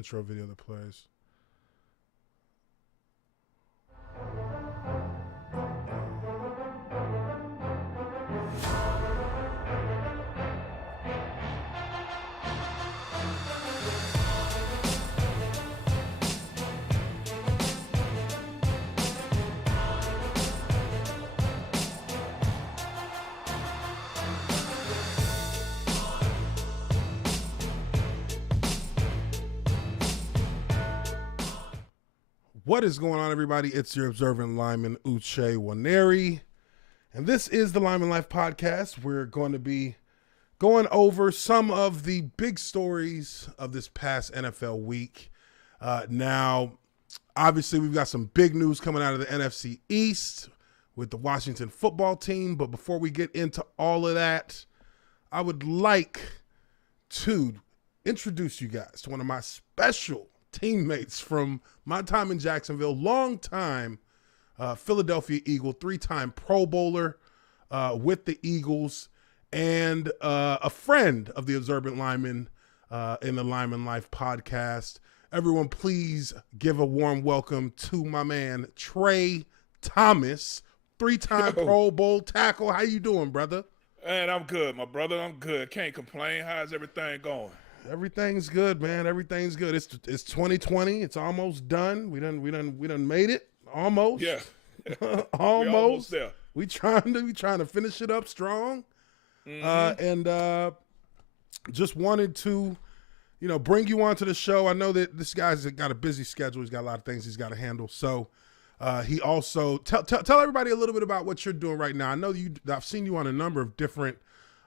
intro video that plays. What is going on, everybody? It's your observant lineman, Uche Nwaneri. And this is the Lineman Life Podcast. We're going to be going over some of the big stories of this past NFL week. Now, obviously, we've got some big news coming out of the NFC East with the Washington football team. But before we get into all of that, I would like to introduce you guys to one of my special teammates from my time in Jacksonville, long time Philadelphia Eagle, 3-time Pro Bowler with the Eagles, and a friend of the Observant Lineman in the Lineman Life Podcast. Everyone, please give a warm welcome to my man, Trey Thomas, 3-time Pro Bowl tackle. How you doing, brother? Man, I'm good, my brother. I'm good. Can't complain. How's everything going? Everything's good, man. Everything's good. It's 2020. It's almost done. We done made it. Almost. Yeah. almost. We almost there. We trying to finish it up strong. And just wanted to, bring you onto the show. I know that this guy's got a busy schedule. He's got a lot of things he's got to handle. So he also tell everybody a little bit about what you're doing right now. I know I've seen you on a number of different.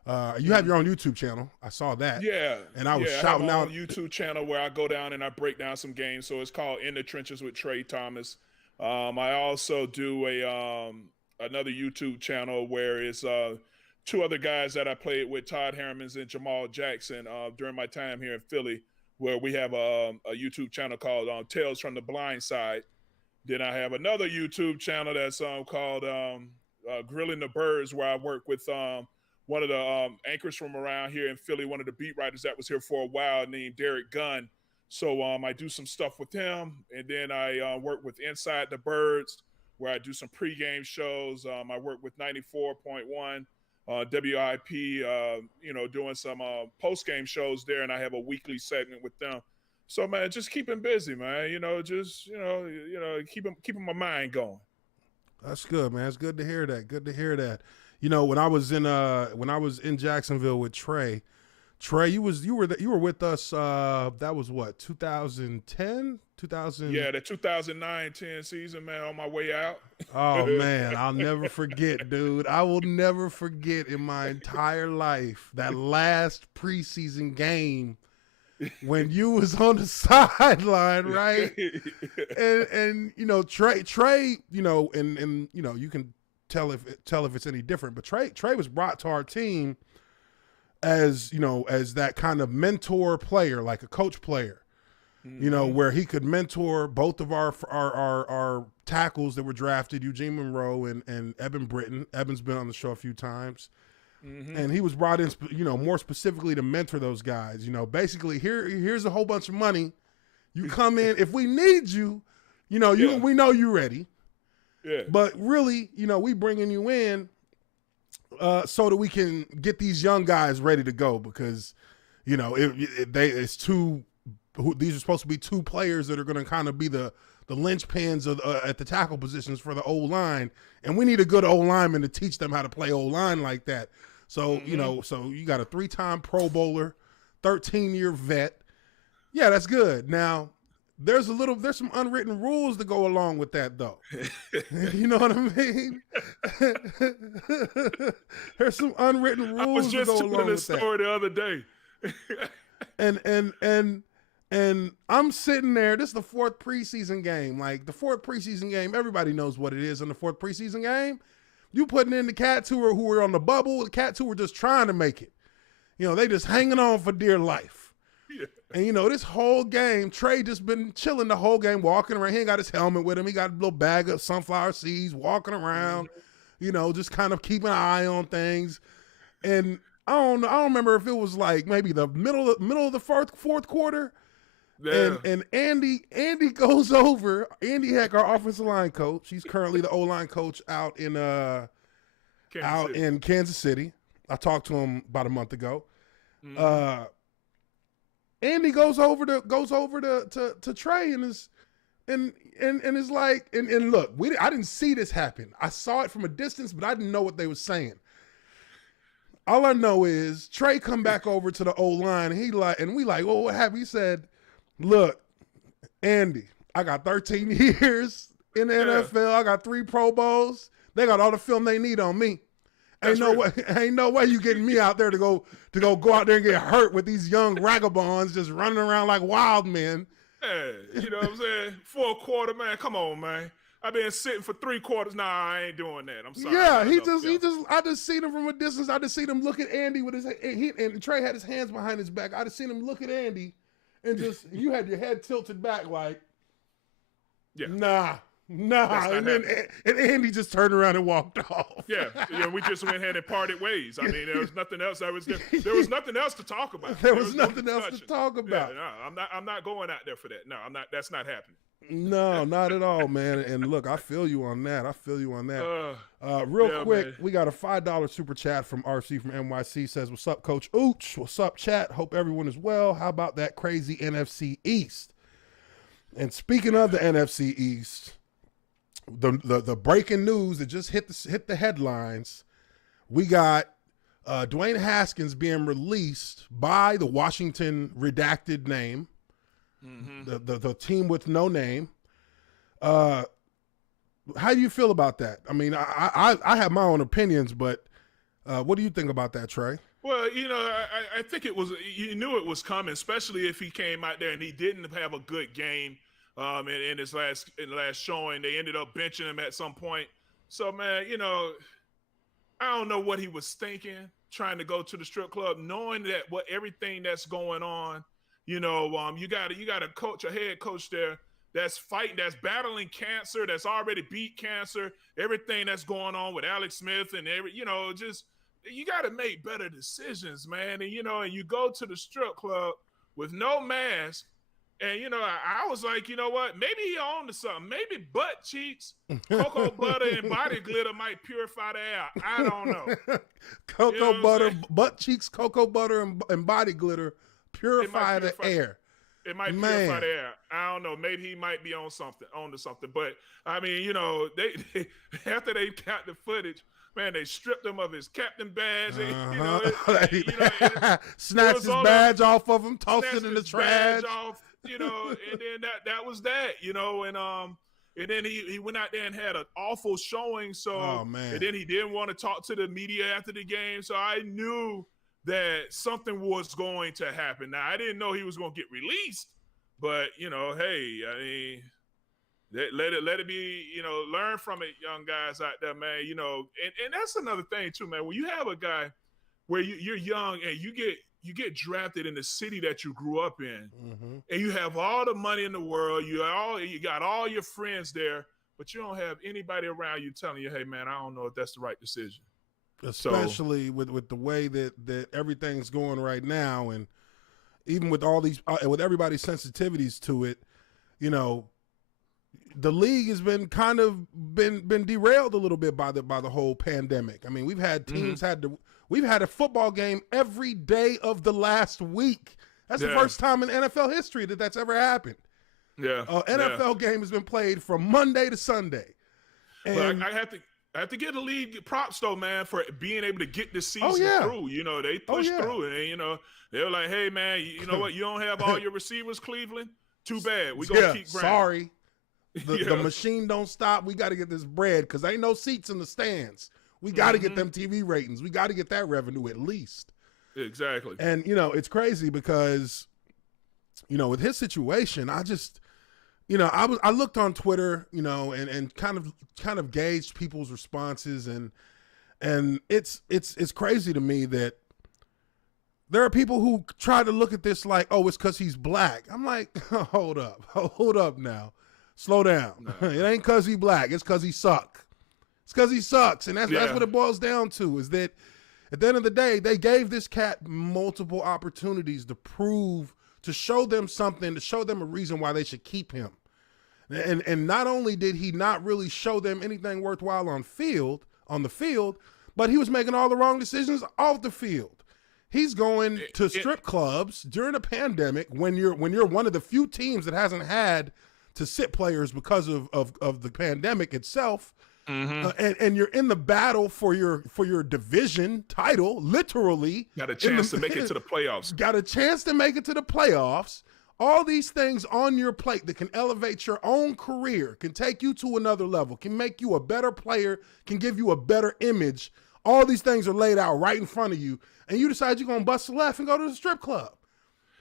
You have your own YouTube channel. I saw that. Yeah. And I was shouting out. I have my own YouTube channel where I go down and I break down some games. So it's called In the Trenches with Trey Thomas. I also do another YouTube channel where it's two other guys that I played with, Todd Harrimans and Jamal Jackson, during my time here in Philly, where we have a YouTube channel called Tales from the Blind Side. Then I have another YouTube channel that's called Grilling the Birds, where I work with one of the anchors from around here in Philly, one of the beat writers that was here for a while, named Derek Gunn. So I do some stuff with him, and then I work with Inside the Birds, where I do some pregame shows. I work with 94.1 WIP, doing some postgame shows there, and I have a weekly segment with them. So man, just keeping busy, man. Keeping my mind going. That's good, man. It's good to hear that. Good to hear that. When I was in Jacksonville with Trey, you were with us. That was what, 2010, 2000. Yeah, the 2009-10 season, man. On my way out. Oh man, I'll never forget, dude. I will never forget in my entire life that last preseason game when you was on the sideline, right? and Trey, and you can tell if it's any different, but Trey was brought to our team as that kind of mentor player, like a coach player, where he could mentor both of our tackles that were drafted, Eugene Monroe and Eben Britton. Eben's been on the show a few times. And he was brought in, more specifically to mentor those guys. Basically, here's a whole bunch of money. You come in if we need you. We know you're ready. Yeah. But really, we bringing you in so that we can get these young guys ready to go, because these are supposed to be two players that are going to kind of be the linchpins of at the tackle positions for the O-line, and we need a good O-lineman to teach them how to play O-line like that. So, so you got a 3-time Pro Bowler, 13-year vet. Yeah, that's good. Now, there's some unwritten rules to go along with that, though. You know what I mean? There's some unwritten rules. I was just telling this story the other day. and I'm sitting there. This is the 4th preseason game. Like, the 4th preseason game, everybody knows what it is in the 4th preseason game. You putting in the cats who were on the bubble, the cats who were just trying to make it. They just hanging on for dear life. Yeah. And, this whole game, Trey just been chilling the whole game, walking around. He ain't got his helmet with him. He got a little bag of sunflower seeds, walking around, just kind of keeping an eye on things. And I don't remember if it was like maybe the middle of the fourth quarter. Yeah. And Andy goes over. Andy Heck, our offensive line coach. He's currently the O-line coach out in Kansas City. I talked to him about a month ago. Mm-hmm. Andy goes over to Trey and is like and look, I didn't see this happen. I saw it from a distance, but I didn't know what they were saying. All I know is Trey come back over to the O-line and we like, well, what happened? He said, look, Andy, I got 13 years in the NFL. I got 3 Pro Bowls. They got all the film they need on me. Ain't no way you getting me out there to go out there and get hurt with these young vagabonds just running around like wild men. Hey, you know what I'm saying? 4 quarter, man. Come on, man. I've been sitting for 3 quarters. Nah, I ain't doing that. I'm sorry. Yeah, I just seen him from a distance. I just seen him look at Andy with and Trey had his hands behind his back. I just seen him look at Andy and just, you had your head tilted back like, yeah. Nah. And Andy just turned around and walked off. Yeah, we just went ahead and parted ways. I mean, there was nothing else. There was nothing else to talk about. There was nothing else to talk about. Yeah, no, I'm not going out there for that. No, I'm not. That's not happening. No, not at all, man. And look, I feel you on that. Real quick, man. We got a $5 super chat from RC from NYC. Says, "What's up, Coach Uche? What's up, chat? Hope everyone is well. How about that crazy NFC East?" And speaking of the NFC East, the breaking news that just hit the headlines, we got Dwayne Haskins being released by the Washington redacted name, the team with no name. How do you feel about that? I mean, I have my own opinions, but what do you think about that, Trey? Well, I think you knew it was coming, especially if he came out there and he didn't have a good game. In his last showing, they ended up benching him at some point. So, man, I don't know what he was thinking, trying to go to the strip club, knowing that everything that's going on. You got a head coach there that's fighting, that's battling cancer, that's already beat cancer. Everything that's going on with Alex Smith and you got to make better decisions, man. And you go to the strip club with no mask. And, I was like, you know what? Maybe he on to something. Maybe butt cheeks, cocoa butter, and body glitter might purify the air. I don't know. Butt cheeks, cocoa butter, and body glitter purify the air. It might purify the air. I don't know. Maybe he might be on to something. But, I mean, they after they got the footage, man, they stripped him of his captain badge. Snatched his badge off of him, tossed it in the trash. And then that was that, and then he went out there and had an awful showing. So, and then he didn't want to talk to the media after the game. So I knew that something was going to happen. Now, I didn't know he was going to get released, but hey, I mean, let it be, learn from it, young guys out there, man. And that's another thing too, man. When you have a guy where you're young and you get drafted in the city that you grew up in, and you have all the money in the world, you got all your friends there, but you don't have anybody around you telling you, hey, man, I don't know if that's the right decision. Especially with the way that everything's going right now, and even with all these with everybody's sensitivities to it, the league has been kind of been derailed a little bit by the whole pandemic. I mean, we've had teams we've had a football game every day of the last week. That's the first time in NFL history that's ever happened. Yeah, NFL game has been played from Monday to Sunday. And but I have to give the league props though, man, for being able to get this season through. They pushed through, and they were like, "Hey, man, you know what? You don't have all your receivers, Cleveland. Too bad. We gonna keep grinding." Sorry, the machine don't stop. We got to get this bread because ain't no seats in the stands. We got to get them TV ratings. We got to get that revenue at least. Exactly. And it's crazy because, with his situation, I just. I looked on Twitter, and kind of gauged people's responses, and it's crazy to me that there are people who try to look at this like, oh, it's because he's black. I'm like, hold up now, slow down. No. It ain't because he black. It's because he suck. It's because he sucks, and that's what it boils down to. Is that at the end of the day, they gave this cat multiple opportunities to prove to show them something, to show them a reason why they should keep him. And not only did he not really show them anything worthwhile on the field, but he was making all the wrong decisions off the field. He's going to strip clubs during a pandemic when you're one of the few teams that hasn't had to sit players because of the pandemic itself. And you're in the battle for your division title, literally. Got a chance to make it to the playoffs. Got a chance to make it to the playoffs. All these things on your plate that can elevate your own career, can take you to another level, can make you a better player, can give you a better image. All these things are laid out right in front of you, and you decide you're going to bust a left and go to the strip club.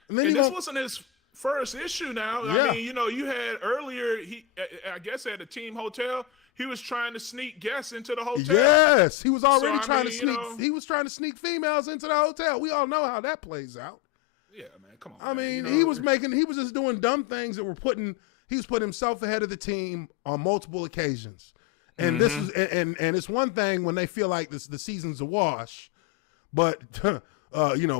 And then this wasn't his first issue now. Yeah. I mean, you had earlier, I guess at the team hotel, he was trying to sneak guests into the hotel. Yes, he was already trying to sneak. He was trying to sneak females into the hotel. We all know how that plays out. Yeah, man, come on. I mean, he was just doing dumb things that were he was putting himself ahead of the team on multiple occasions. And this is, and it's one thing when they feel like the season's a wash, but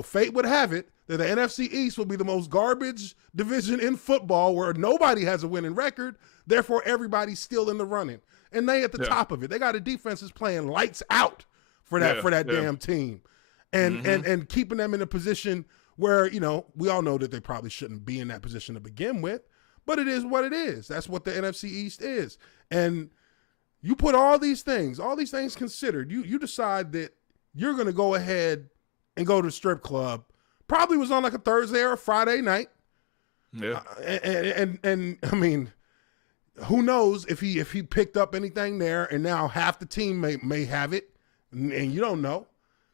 fate would have it that the NFC East will be the most garbage division in football, where nobody has a winning record. Therefore, everybody's still in the running, and they at the top of it. They got a defense that's playing lights out for that damn team, and keeping them in a position where, we all know that they probably shouldn't be in that position to begin with, but it is what it is. That's what the NFC East is. And you put all these things considered, you decide that you're going to go ahead and go to the strip club. Probably was on like a Thursday or a Friday night. Yeah. And I mean, who knows if he picked up anything there, and now half the team may have it, and you don't know.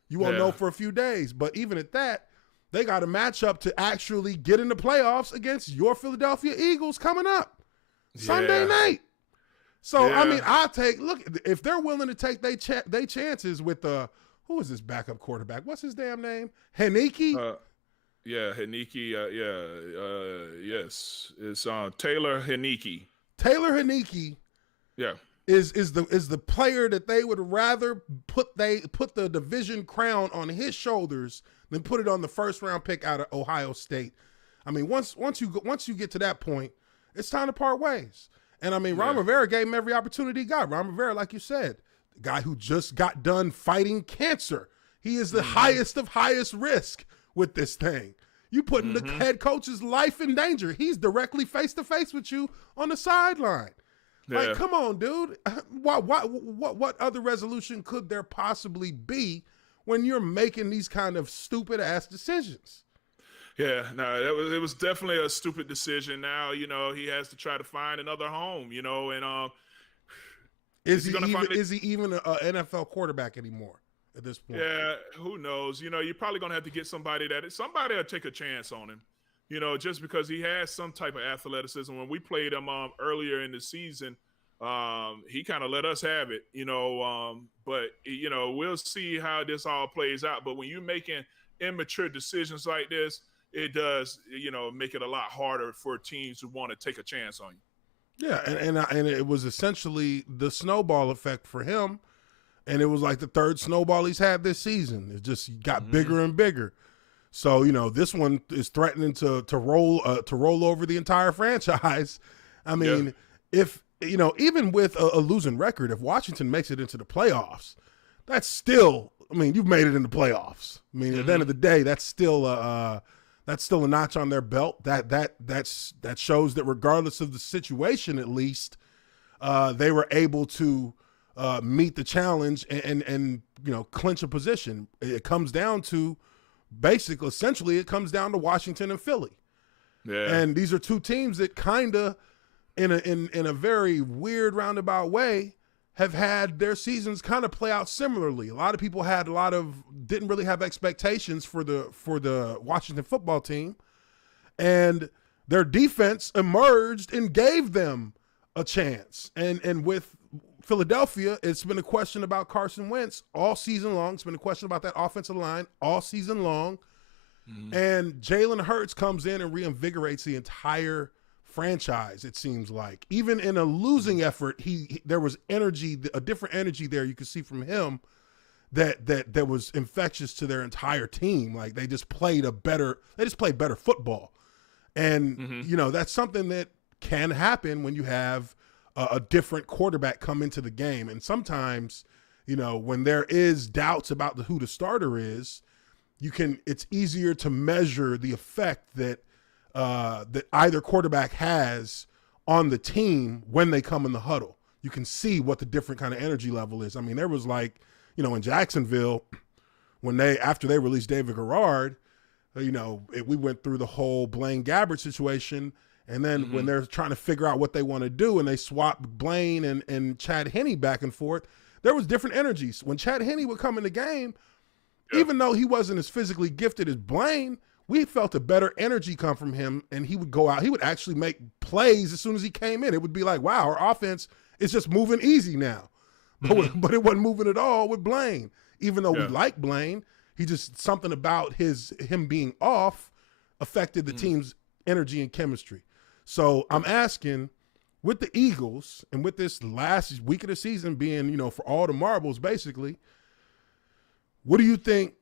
You won't know for a few days. But even at that, they got a matchup to actually get in the playoffs against your Philadelphia Eagles coming up Sunday night. So, I mean, look, if they're willing to take they chances with who is this backup quarterback? What's his damn name? Haneke? Haneke. Yes. It's Taylor Haneke. Taylor Haneke. Yeah. Is the player that they would rather put the division crown on his shoulders than put it on the first round pick out of Ohio State. I mean, once you get to that point, it's time to part ways. And I mean, Ron Rivera gave him every opportunity he got. Ron Rivera, like you said, the guy who just got done fighting cancer. He is the highest of highest risk with this thing. You putting the head coach's life in danger. He's directly face to face with you on the sideline. Yeah. Like, come on, dude. What other resolution could there possibly be when you're making these kind of stupid ass decisions? Yeah, no, it was definitely a stupid decision. Now, he has to try to find another home, and is he even an NFL quarterback anymore at this point? Yeah, who knows? You're probably gonna have to get somebody will take a chance on him. Just because he has some type of athleticism. When we played him earlier in the season, he kind of let us have it, but we'll see how this all plays out. But when you're making immature decisions like this, it does, make it a lot harder for teams who want to take a chance on you. Yeah, and it was essentially the snowball effect for him, and it was like the third snowball he's had this season. It just got bigger and bigger. So this one is threatening to roll over the entire franchise. I mean, if even with a losing record, if Washington makes it into the playoffs, that's still. I mean, you've made it in the playoffs. I mean, at the end of the day, that's still a notch on their belt. That shows that regardless of the situation, at least they were able to meet the challenge and clinch a position. It comes down to essentially Washington and Philly. Yeah. And these are two teams that kind of in a very weird roundabout way have had their seasons kind of play out similarly. A lot of people didn't really have expectations for the Washington football team, and their defense emerged and gave them a chance. And with Philadelphia, it's been a question about Carson Wentz all season long. It's been a question about that offensive line all season long. And Jalen Hurts comes in and reinvigorates the entire franchise, it seems like. Even in a losing effort, there was energy, a different energy there you could see from him that was infectious to their entire team. Like they just played better football. And, that's something that can happen when you have a different quarterback come into the game. And sometimes, when there is doubts about who the starter is, it's easier to measure the effect that either quarterback has on the team when they come in the huddle. You can see what the different kind of energy level is. I mean, there was in Jacksonville, after they released David Garrard, we went through the whole Blaine Gabbert situation. And then when they're trying to figure out what they want to do and they swap Blaine and Chad Henne back and forth, there was different energies. When Chad Henne would come in the game, even though he wasn't as physically gifted as Blaine, we felt a better energy come from him, and he would go out. He would actually make plays as soon as he came in. It would be like, wow, our offense is just moving easy now. But it wasn't moving at all with Blaine. Even though we like Blaine, he just, something about him being off affected the team's energy and chemistry. So I'm asking, with the Eagles and with this last week of the season being, for all the marbles, basically, what do you think?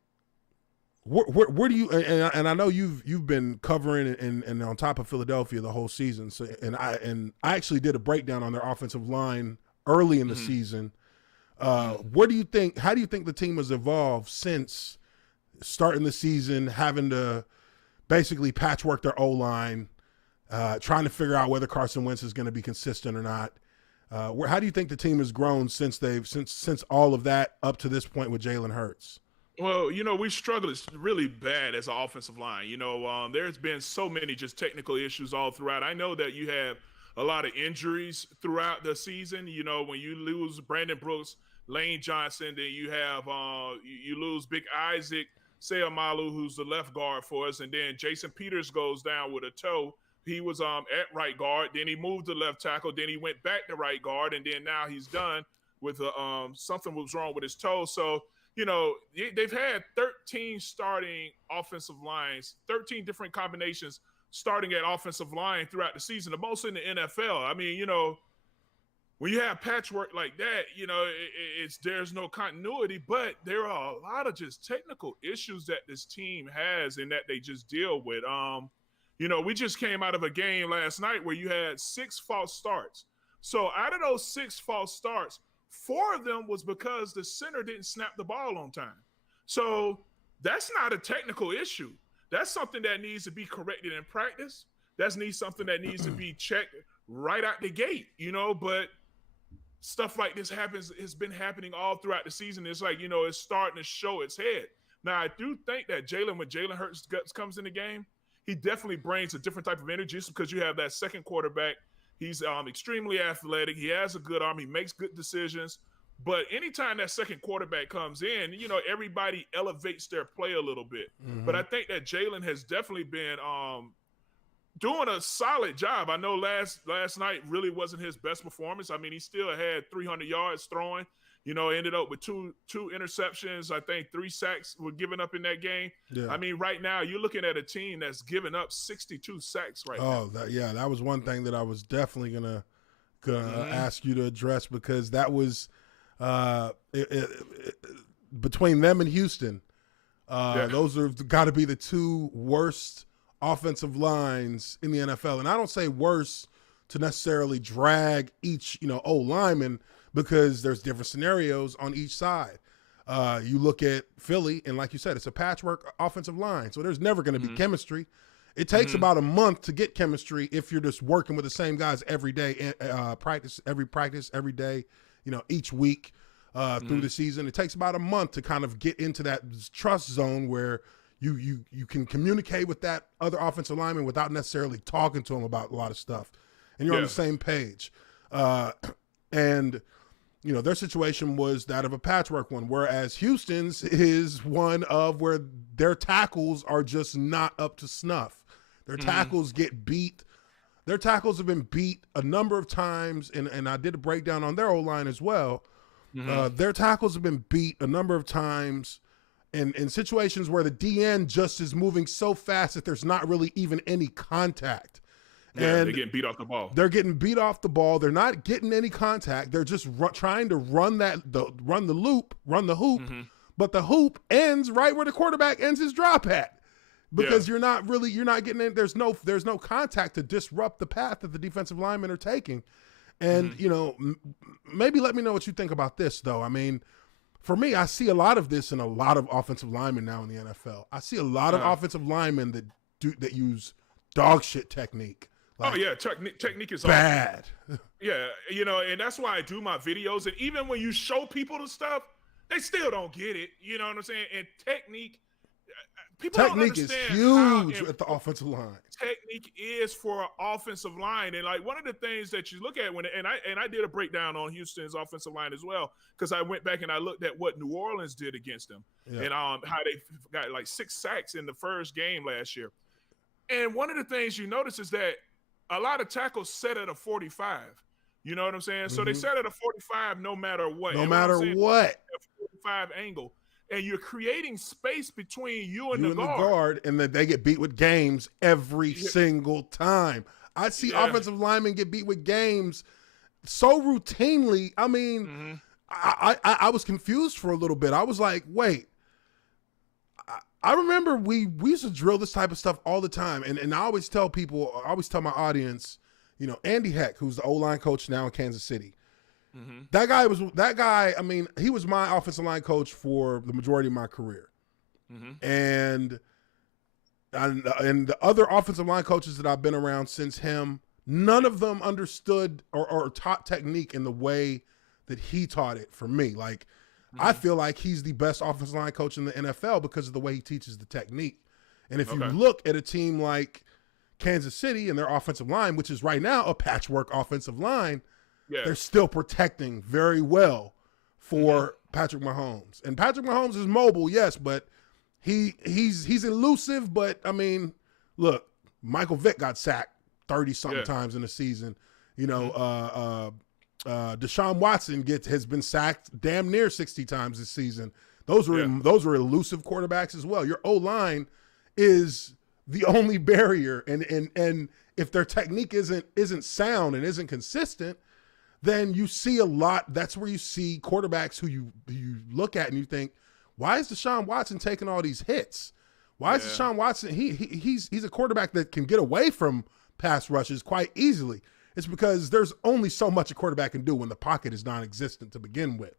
Where do you? And I know you've been covering and on top of Philadelphia the whole season. So I actually did a breakdown on their offensive line early in the season. Where do you think? How do you think the team has evolved since starting the season, having to basically patchwork their O-line, trying to figure out whether Carson Wentz is going to be consistent or not? How do you think the team has grown since all of that up to this point with Jalen Hurts? Well, we struggled really bad as an offensive line. There's been so many just technical issues all throughout. I know that you have a lot of injuries throughout the season. When you lose Brandon Brooks, Lane Johnson, then you have you lose Big Isaac Seumalo, who's the left guard for us, and then Jason Peters goes down with a toe. He was at right guard, then he moved to left tackle, then he went back to right guard, and then now he's done with something was wrong with his toe. So they've had 13 starting offensive lines, 13 different combinations starting at offensive line throughout the season, the most in the NFL. I mean, when you have patchwork like that, there's no continuity, but there are a lot of just technical issues that this team has and that they just deal with. We just came out of a game last night where you had 6 false starts. So out of those 6 false starts, 4 of them was because the center didn't snap the ball on time. So that's not a technical issue. That's something that needs to be corrected in practice. Something that needs to be checked right out the gate, but stuff like this has been happening all throughout the season. It's like, it's starting to show its head. Now, I do think that when Jalen Hurts comes in the game, he definitely brings a different type of energy just because you have that second quarterback. He's extremely athletic. He has a good arm. He makes good decisions. But anytime that second quarterback comes in, everybody elevates their play a little bit. But I think that Jalen has definitely been doing a solid job. I know last night really wasn't his best performance. I mean, he still had 300 yards throwing. Ended up with two interceptions. I think 3 sacks were given up in that game. Yeah. I mean, right now you're looking at a team that's given up 62 sacks right now. That was one thing that I was definitely gonna ask you to address, because that was between them and Houston. Those have got to be the 2 worst offensive lines in the NFL, and I don't say worse to necessarily drag each O-lineman, because there's different scenarios on each side. You look at Philly, and like you said, it's a patchwork offensive line, so there's never going to be chemistry. It takes about a month to get chemistry if you're just working with the same guys every day, practice every day, each week through the season. It takes about a month to kind of get into that trust zone where you can communicate with that other offensive lineman without necessarily talking to him about a lot of stuff, and you're on the same page. And their situation was that of a patchwork one, whereas Houston's is one of where their tackles are just not up to snuff. Their tackles get beat. Their tackles have been beat a number of times, and I did a breakdown on their O-line as well. Their tackles have been beat a number of times in situations where the DN just is moving so fast that there's not really even any contact. Yeah, and they're getting beat off the ball. They're getting beat off the ball. They're not getting any contact. They're just trying to run the hoop, but the hoop ends right where the quarterback ends his drop at. because you're not getting in. There's no contact to disrupt the path that the defensive linemen are taking. And, maybe let me know what you think about this, though. I mean, for me, I see a lot of this in a lot of offensive linemen now in the NFL. I see a lot of offensive linemen that use dog shit technique. Like, technique is bad. Awesome. Yeah, and that's why I do my videos. And even when you show people the stuff, they still don't get it. You know what I'm saying? And technique, people don't understand is huge at the offensive line. Technique is for an offensive line, and like one of the things that you look at I did a breakdown on Houston's offensive line as well, because I went back and I looked at what New Orleans did against them, and how they got like 6 sacks in the first game last year. And one of the things you notice is that a lot of tackles set at a 45. You know what I'm saying? So they set at a 45 no matter what. No matter what. A 45 angle. And you're creating space between you and the guard, and that they get beat with games every single time. I see offensive linemen get beat with games so routinely. I mean, I was confused for a little bit. I was like, wait. I remember we used to drill this type of stuff all the time. And I always tell people, I always tell my audience, Andy Heck, who's the O-line coach now in Kansas City. That guy, I mean, he was my offensive line coach for the majority of my career. And the other offensive line coaches that I've been around since him, none of them understood or taught technique in the way that he taught it for me. Like, I feel like he's the best offensive line coach in the NFL because of the way he teaches the technique. And if you look at a team like Kansas City and their offensive line, which is right now a patchwork offensive line, they're still protecting very well for Patrick Mahomes. And Patrick Mahomes is mobile, yes, but he's elusive. But I mean, look, Michael Vick got sacked 30-something times in a season. Deshaun Watson has been sacked damn near 60 times this season. Those are elusive quarterbacks as well. Your O-line is the only barrier, and if their technique isn't sound and isn't consistent, then you see a lot. That's where you see quarterbacks who you look at and you think, why is Deshaun Watson taking all these hits? Why is Deshaun Watson? He's a quarterback that can get away from pass rushes quite easily. It's because there's only so much a quarterback can do when the pocket is non-existent to begin with.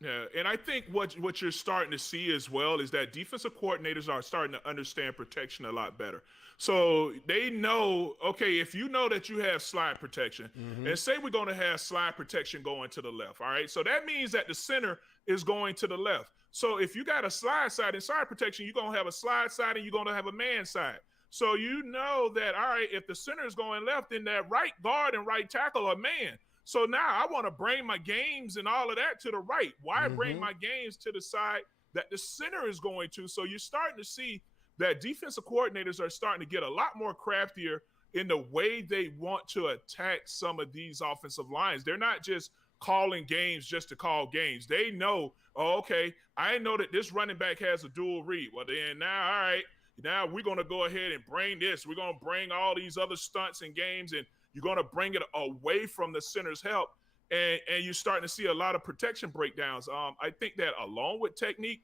Yeah, and I think what you're starting to see as well is that defensive coordinators are starting to understand protection a lot better. So they know, okay, if you know that you have slide protection, and say we're going to have slide protection going to the left, all right? So that means that the center is going to the left. So if you got a slide side and slide protection, you're going to have a slide side and you're going to have a man side. So you know that, all right, if the center is going left, then that right guard and right tackle are man. So now I want to bring my games and all of that to the right. Why bring my games to the side that the center is going to? So you're starting to see that defensive coordinators are starting to get a lot more craftier in the way they want to attack some of these offensive lines. They're not just calling games just to call games. They know, okay, I know that this running back has a dual read. Well, then now, all right, now we're going to go ahead and bring this. We're going to bring all these other stunts and games, and you're going to bring it away from the center's help. And you're starting to see a lot of protection breakdowns. I think that along with technique,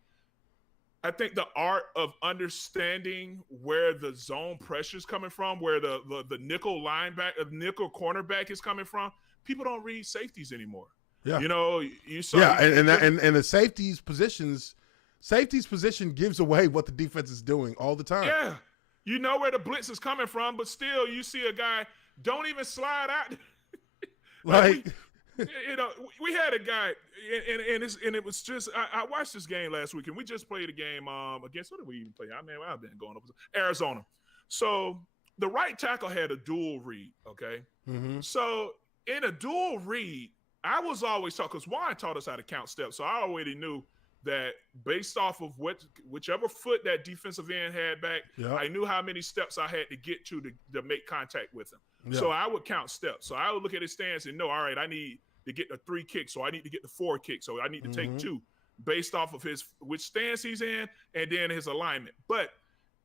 I think the art of understanding where the zone pressure is coming from, where the nickel nickel cornerback is coming from, people don't read safeties anymore. Yeah, you saw. Yeah, and the safeties position gives away what the defense is doing all the time. Yeah, you know where the blitz is coming from, but still, you see a guy don't even slide out. We had a guy, and it was just I watched this game last week, and we just played a game against, what did we even play? I mean, I've been going over Arizona. So the right tackle had a dual read. Okay, so in a dual read, I was always taught, because Juan taught us how to count steps, so I already knew that based off of whichever foot that defensive end had back, I knew how many steps I had to get to make contact with him. Yeah. So I would count steps. So I would look at his stance and know, all right, I need to get the 3 kicks, so I need to get the 4 kicks, so I need to take 2 based off of which stance he's in and then his alignment. But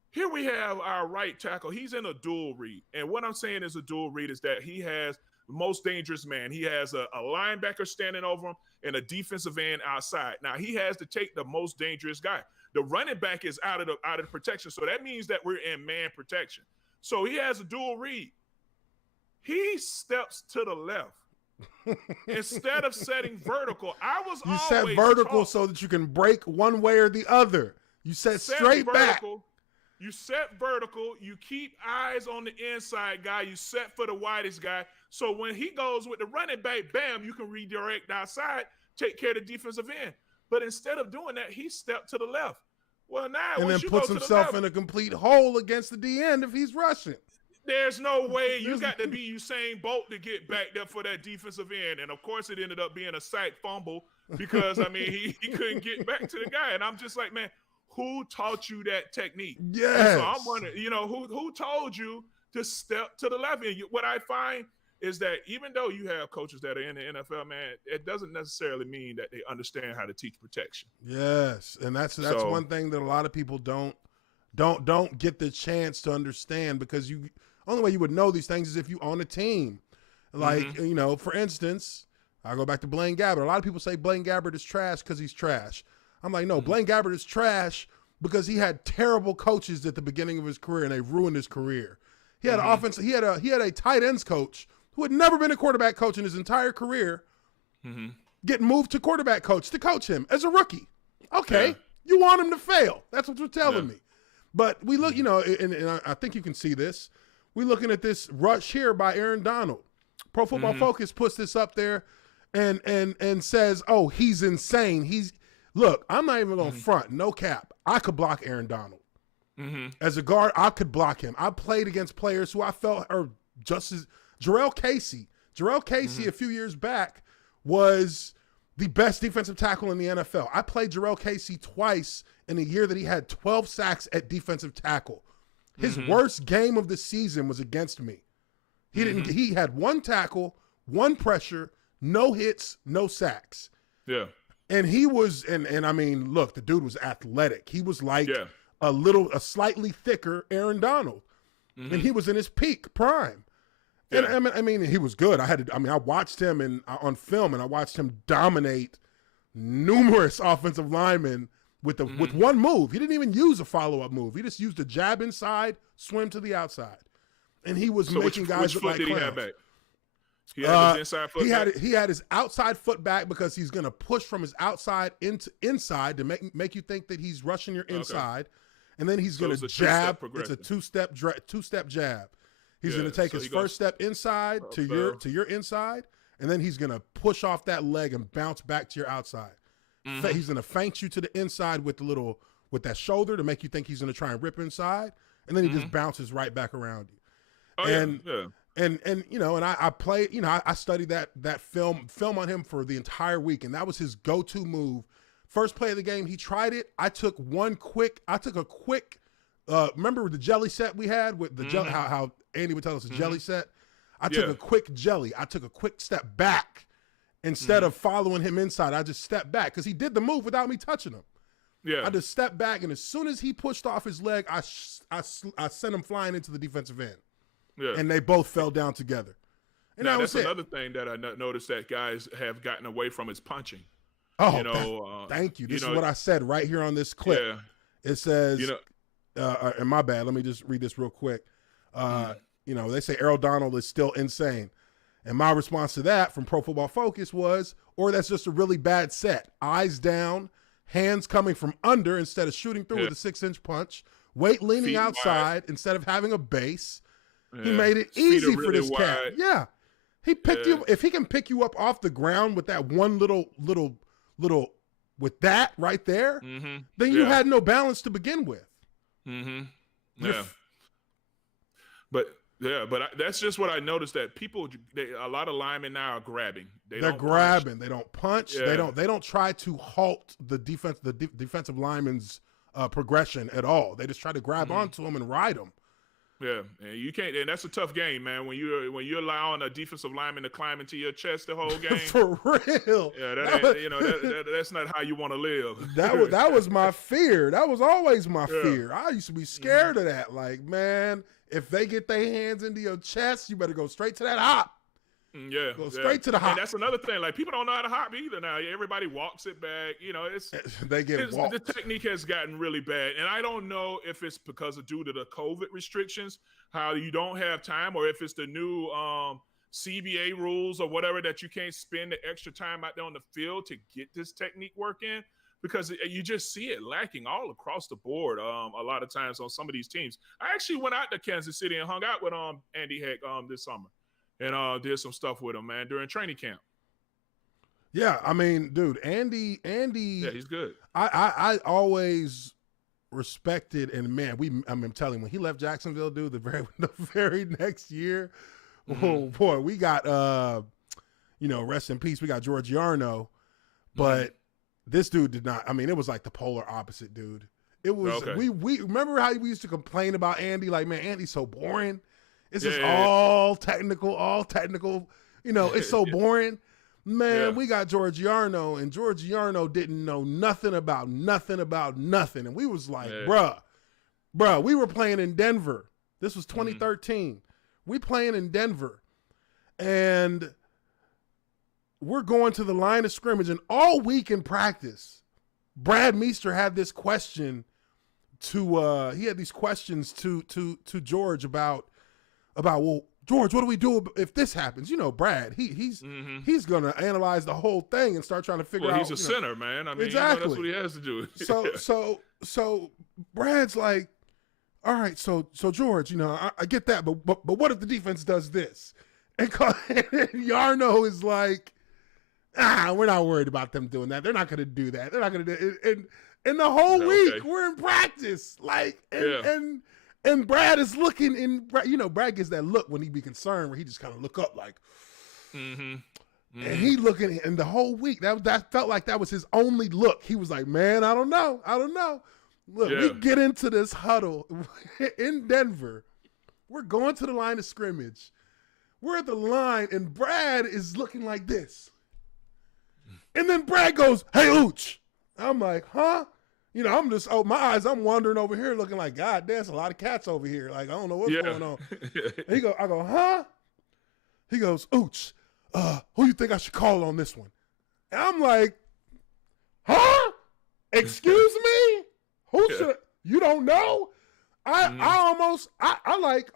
here we have our right tackle. He's in a dual read. And what I'm saying is a dual read is that he has the most dangerous man. He has a linebacker standing over him and a defensive end outside. Now, he has to take the most dangerous guy. The running back is out of the protection. So that means that we're in man protection. So he has a dual read. He steps to the left. Instead of setting vertical, you set vertical so that you can break one way or the other. You set straight vertical, back. You set vertical. You keep eyes on the inside guy. You set for the widest guy. So when he goes with the running back, bam, you can redirect outside, take care of the defensive end. But instead of doing that, he stepped to the left. Well, now and then puts himself in a complete hole against the D end if he's rushing. There's no way. You got to be Usain Bolt to get back there for that defensive end. And, of course, it ended up being a sack fumble because, I mean, he couldn't get back to the guy. And I'm just like, man, who taught you that technique? Yes. So I'm wondering, who told you to step to the left? And what I find is that even though you have coaches that are in the NFL, man, it doesn't necessarily mean that they understand how to teach protection. Yes. And that's one thing that a lot of people don't get the chance to understand, because only way you would know these things is if you own a team. Like, for instance, I'll go back to Blaine Gabbert. A lot of people say Blaine Gabbert is trash because he's trash. I'm like, no, Blaine Gabbert is trash because he had terrible coaches at the beginning of his career and they ruined his career. He had an offense. He had a tight ends coach who had never been a quarterback coach in his entire career, get moved to quarterback coach to coach him as a rookie. Okay, you want him to fail. That's what you're telling me. But we look, and I think you can see this. We're looking at this rush here by Aaron Donald. Pro Football Focus puts this up there and says, oh, he's insane. Look, I'm not even going to front, no cap. I could block Aaron Donald. As a guard, I could block him. I played against players who I felt are just as Jarrell Casey. A few years back was the best defensive tackle in the NFL. I played Jarrell Casey twice in a year that he had 12 sacks at defensive tackle. His worst game of the season was against me. He had one tackle, one pressure, no hits, no sacks. Yeah. And he was, and I mean, look, the dude was athletic. He was like a slightly thicker Aaron Donald. And he was in his peak prime. Yeah. And I mean, he was good. I watched him on film, and I watched him dominate numerous offensive linemen with one move. He didn't even use a follow-up move. He just used a jab inside, swim to the outside. And he was making guys look like clowns. Which foot did he have back? He had his inside foot back? He had his outside foot back because he's going to push from his outside into inside to make you think that he's rushing your inside. And then he's going to jab. It's a two-step jab. He's going to take his first step inside to your inside, and then he's going to push off that leg and bounce back to your outside. He's going to feint you to the inside with that shoulder to make you think he's going to try and rip inside, and then he just bounces right back around you. And I play, I studied that film on him for the entire week, and that was his go-to move. First play of the game, he tried it. I took a quick. Remember the jelly set we had with the jelly? How Andy would tell us a jelly set. I took a quick jelly. I took a quick step back instead of following him inside. I just stepped back because he did the move without me touching him. Yeah, I just stepped back, and as soon as he pushed off his leg, I sent him flying into the defensive end. Yeah, and they both fell down together. And now that's another thing that I noticed that guys have gotten away from is punching. Oh, thank you. This is what I said right here on this clip. Yeah. It says, and my bad, let me just read this real quick. They say Errol Donald is still insane. And my response to that from Pro Football Focus was, or that's just a really bad set. Eyes down, hands coming from under instead of shooting through with a 6-inch punch, weight leaning feet outside instead of having a base. Yeah. He made it easy for this cat. Yeah. He picked you, if he can pick you up off the ground with that one little, with that right there, then you had no balance to begin with. Yeah. But that's just what I noticed, that a lot of linemen now are grabbing. They're grabbing. They don't punch. Yeah. They don't try to halt the defensive lineman's progression at all. They just try to grab onto him and ride him. Yeah, and you can't, and that's a tough game, man. When you're allowing a defensive lineman to climb into your chest the whole game, for real. Yeah, that's not how you want to live. That was my fear. That was always my fear. I used to be scared of that. Like, man, if they get their hands into your chest, you better go straight to that hop. Yeah, Go straight to the hop. And that's another thing. Like, people don't know how to hop either now. Everybody walks it back. You know, the technique has gotten really bad. And I don't know if it's due to the COVID restrictions, how you don't have time, or if it's the new CBA rules or whatever, that you can't spend the extra time out there on the field to get this technique working. Because you just see it lacking all across the board a lot of times on some of these teams. I actually went out to Kansas City and hung out with Andy Heck this summer. And did some stuff with him, man, during training camp. Yeah, I mean, dude, Andy. Yeah, he's good. I always respected, and man, I'm telling you, when he left Jacksonville, dude, the very next year, oh boy, we got rest in peace. We got George Yarno, but this dude did not. I mean, it was like the polar opposite, dude. It was we remember how we used to complain about Andy, like, man, Andy's so boring. It's just all technical. You know, it's so boring. Man, we got George Yarno, and George Yarno didn't know nothing about nothing. And we was like, bruh, we were playing in Denver. This was 2013. We playing in Denver. And we're going to the line of scrimmage. And all week in practice, Brad Meester had this question to George about, well, George, what do we do if this happens? You know, Brad, he's going to analyze the whole thing and start trying to figure out. He's a center, man. I mean, exactly. That's what he has to do. So Brad's like, all right, so George, I get that, but what if the defense does this? And Yarno is like, we're not worried about them doing that. They're not going to do that. They're not going to do it. And the whole week we're in practice, and Brad is looking in, Brad gets that look when he be concerned where he just kind of look up like, and he looking, and the whole week that felt like that was his only look. He was like, man, I don't know. Look, we get into this huddle in Denver. We're going to the line of scrimmage. We're at the line, and Brad is looking like this. And then Brad goes, hey, Uche. I'm like, huh? I'm just, I'm wandering over here looking like, God, there's a lot of cats over here. Like, I don't know what's going on. I go, huh? He goes, Uche, who you think I should call on this one? And I'm like, huh? Excuse me? Who should, you don't know? I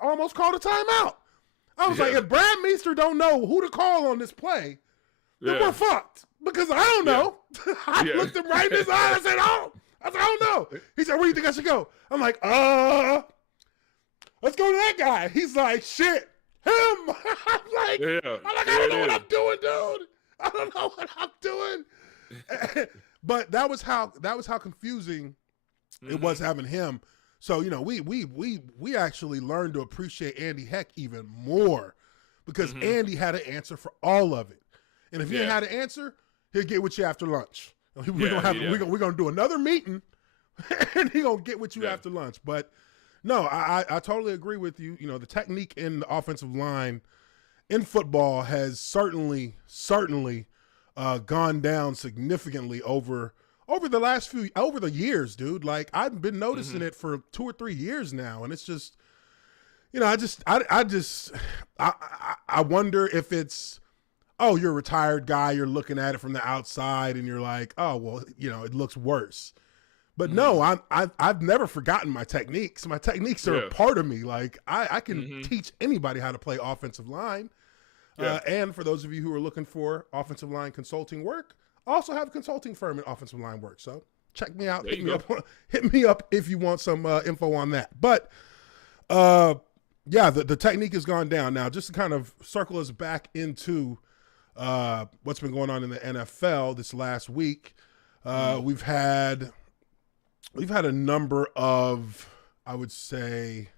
almost called a timeout. I was like, if Brad Meester don't know who to call on this play, then we're fucked. Because I don't know. I looked him right in his eye. I said, I don't know. He said, where do you think I should go? I'm like, let's go to that guy. He's like, shit, him. I'm like, I don't know what I'm doing, dude. I don't know what I'm doing. But that was how confusing it was having him. So, we actually learned to appreciate Andy Heck even more because Andy had an answer for all of it. And if he had an answer, he'll get with you after lunch. We're gonna do another meeting, and he's gonna get with you after lunch. But no, I totally agree with you. The technique in the offensive line in football has certainly gone down significantly over the years, dude. Like, I've been noticing it for 2 or 3 years now, and it's just, I wonder if it's, oh, you're a retired guy, you're looking at it from the outside and you're like, oh, well, it looks worse. But no, I've never forgotten my techniques. My techniques are a part of me. Like, I can teach anybody how to play offensive line. And for those of you who are looking for offensive line consulting work, I also have a consulting firm in offensive line work. So check me out. Hit me up if you want some info on that. But the technique has gone down. Now, just to kind of circle us back into what's been going on in the NFL this last week. We've had a number of, I would say,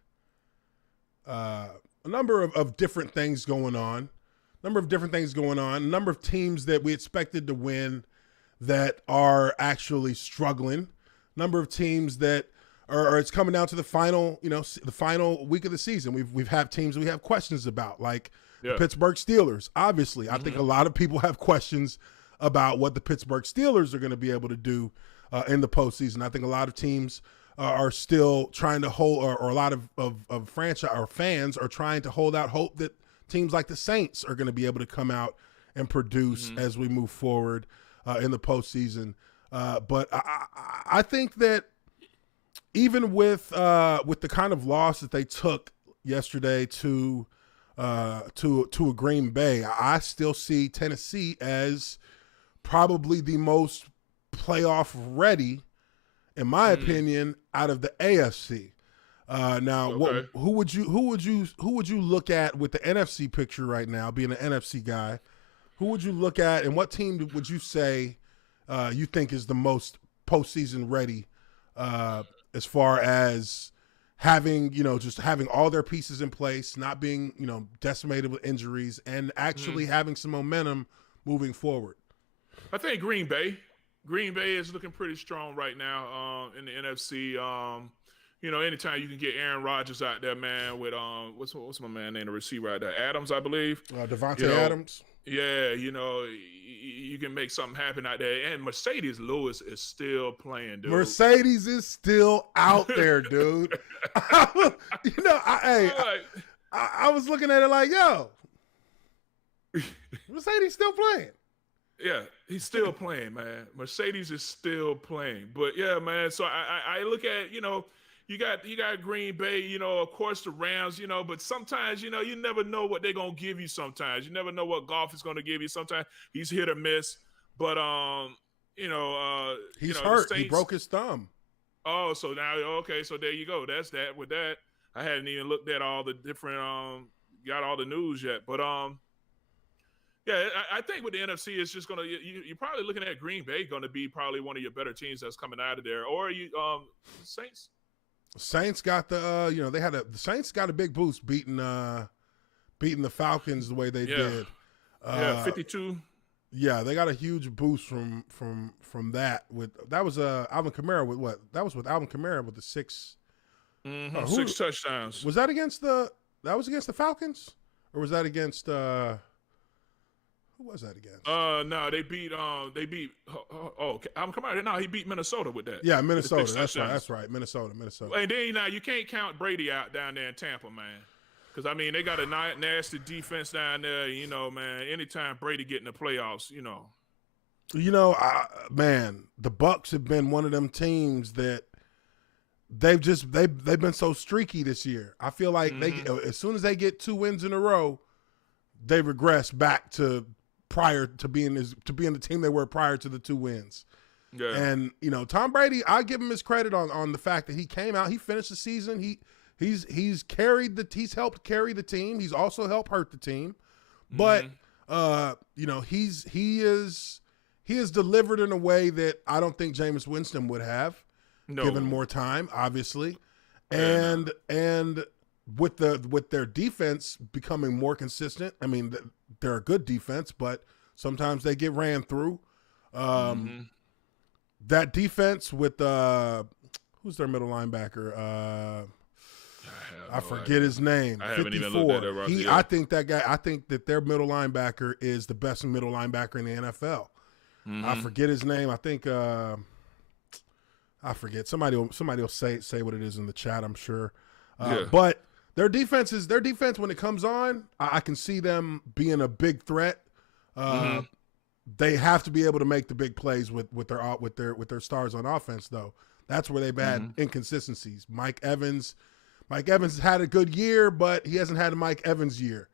a number of different things going on. A number of teams that we expected to win that are actually struggling. A number of teams that are it's coming down to the final week of the season. We've had teams we have questions about, like the Pittsburgh Steelers. Obviously, I think a lot of people have questions about what the Pittsburgh Steelers are going to be able to do in the postseason. I think a lot of teams are still trying to hold, or a lot of franchise or fans are trying to hold out hope that teams like the Saints are going to be able to come out and produce as we move forward in the postseason. But I think that even with the kind of loss that they took yesterday to a Green Bay, I still see Tennessee as probably the most playoff ready, in my opinion, out of the AFC. Now, who would you look at with the NFC picture right now? Being an NFC guy, who would you look at, and what team would you say you think is the most postseason ready, as far as having just having all their pieces in place, not being decimated with injuries, and actually having some momentum moving forward? I think Green Bay. Green Bay is looking pretty strong right now in the NFC. Anytime you can get Aaron Rodgers out there, man, with what's my man name, the receiver out there, Adams, I believe. Devontae Adams. Yeah, you can make something happen out there. And Mercedes Lewis is still playing, dude. Mercedes is still out there, dude. I was looking at it like, yo, Mercedes still playing. Yeah, he's still playing, man. Mercedes is still playing. But yeah, man. So I look at, you got Green Bay, of course the Rams, but sometimes, you never know what they're gonna give you sometimes. You never know what Goff is gonna give you. Sometimes he's hit or miss. But he's hurt. He broke his thumb. Oh, so now so there you go. That's that with that. I hadn't even looked at all the different got all the news yet. But yeah, I think with the NFC, it's just you're probably looking at Green Bay going to be probably one of your better teams that's coming out of there. Or you Saints. Saints got the the Saints got a big boost beating the Falcons the way they did. 52. Yeah, they got a huge boost from that. That was Alvin Kamara with what? That was with Alvin Kamara with the 6. 6 touchdowns. Was that against the Falcons, or was that against who was that against? No, they beat Alvin Kamara. No, he beat Minnesota with that. Yeah, Minnesota. That's right. Minnesota. And then now you can't count Brady out down there in Tampa, man. Because they got a nasty defense down there. Man. Anytime Brady get in the playoffs, man, the Bucs have been one of them teams that they've been so streaky this year. I feel like they as soon as they get 2 wins in a row, they regress back to prior to being the team they were prior to the 2 wins. Yeah. And Tom Brady, I give him his credit on the fact that he came out, he finished the season, he's helped carry the team. He's also helped hurt the team. But he is delivered in a way that I don't think Jameis Winston would have given more time, obviously. And with their defense becoming more consistent, they're a good defense, but sometimes they get ran through. That defense with who's their middle linebacker? I forget his name. I haven't even looked at it. I think that their middle linebacker is the best middle linebacker in the NFL. I forget his name. I think I forget. Somebody will say what it is in the chat, I'm sure. But their defense when it comes on, I can see them being a big threat. They have to be able to make the big plays with their stars on offense, though. That's where they've had inconsistencies. Mike Evans had a good year, but he hasn't had a Mike Evans year.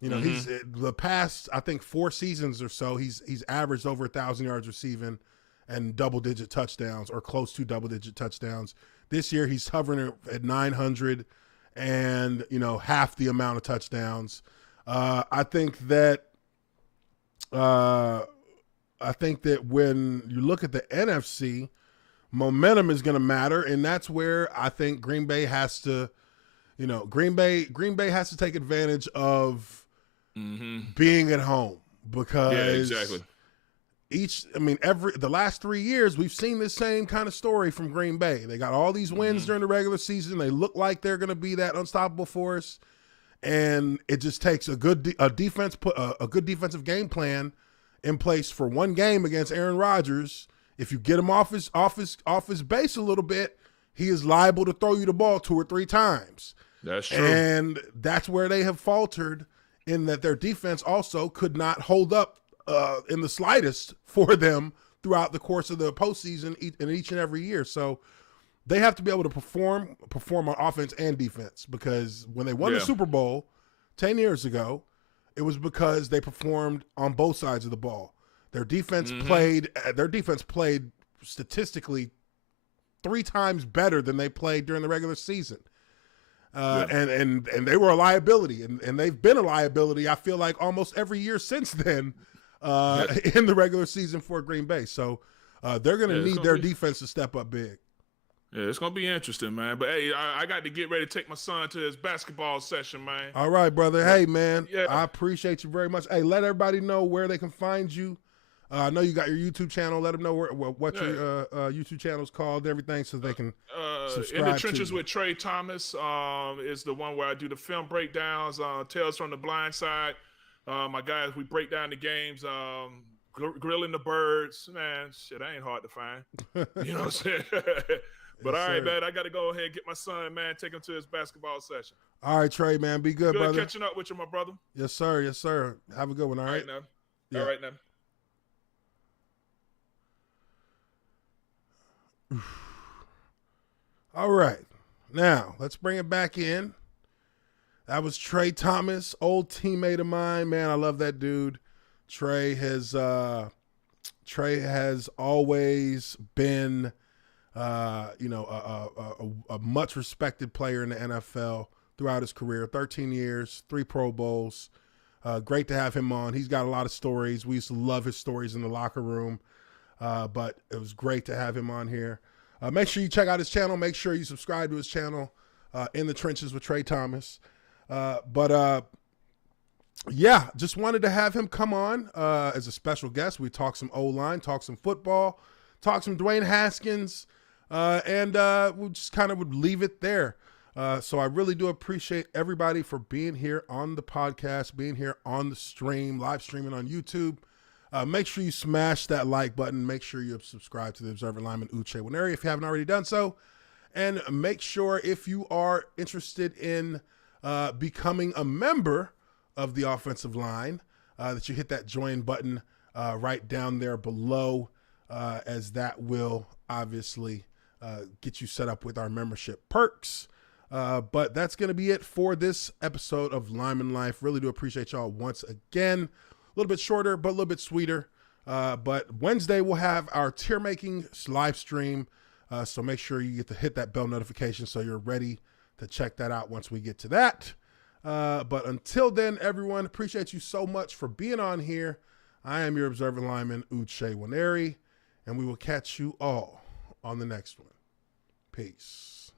He's the past, I think, 4 seasons or so, he's averaged over 1,000 yards receiving and double-digit touchdowns or close to double-digit touchdowns. This year he's hovering at 900 and half the amount of touchdowns. I think that when you look at the NFC, momentum is going to matter, and that's where I think Green Bay has to, Green Bay has to take advantage of being at home, because the last 3 years we've seen this same kind of story from Green Bay. They got all these wins during the regular season. They look like they're going to be that unstoppable force, and it just takes a good defensive game plan in place for one game against Aaron Rodgers. If you get him off his base a little bit, he is liable to throw you the ball 2 or 3 times. That's true. And that's where they have faltered in that their defense also could not hold up in the slightest for them throughout the course of the postseason in each and every year. So they have to be able to perform on offense and defense, because when they won the Super Bowl 10 years ago, it was because they performed on both sides of the ball. Their defense played statistically 3 times better than they played during the regular season. And they were a liability, and they've been a liability, I feel like, almost every year since then in the regular season for Green Bay. So they're going to need their defense to step up big. Yeah, it's going to be interesting, man. But, hey, I got to get ready to take my son to his basketball session, man. All right, brother. Hey, man, I appreciate you very much. Hey, let everybody know where they can find you. I know you got your YouTube channel. Let them know what your YouTube channel is called, everything, so they can subscribe. In the Trenches with Trey Thomas is the one where I do the film breakdowns, Tales from the Blind Side. My guys, we break down the games, grilling the birds. Man, shit, that ain't hard to find. You know what I'm saying? But all right, man, I got to go ahead and get my son, man, take him to his basketball session. All right, Trey, man, be good, brother. Catching up with you, my brother. Yes, sir. Yes, sir. Have a good one, all right? Now. Yeah. All right, now. All right, now let's bring it back in. That was Trey Thomas, old teammate of mine. Man, I love that dude. Trey has always been, a much respected player in the NFL throughout his career. 13 years, 3 Pro Bowls. Great to have him on. He's got a lot of stories. We used to love his stories in the locker room. But it was great to have him on here. Make sure you check out his channel. Make sure you subscribe to his channel, In the Trenches with Trey Thomas. Just wanted to have him come on as a special guest. We talk some O-line, talk some football, talk some Dwayne Haskins, and we just kind of would leave it there. So I really do appreciate everybody for being here on the podcast, being here on the stream, live streaming on YouTube. Make sure you smash that like button. Make sure you subscribe to the Observant Lineman Uche Nwaneri if you haven't already done so. And make sure, if you are interested in becoming a member of the offensive line, that you hit that join button right down there below, as that will obviously get you set up with our membership perks. But that's going to be it for this episode of Lineman Life. Really do appreciate y'all once again. A little bit shorter, but a little bit sweeter. But Wednesday, we'll have our tier making live stream. So make sure you get to hit that bell notification so you're ready to check that out once we get to that. But until then, everyone, appreciate you so much for being on here. I am your observant lineman, Uche Nwaneri, and we will catch you all on the next one. Peace.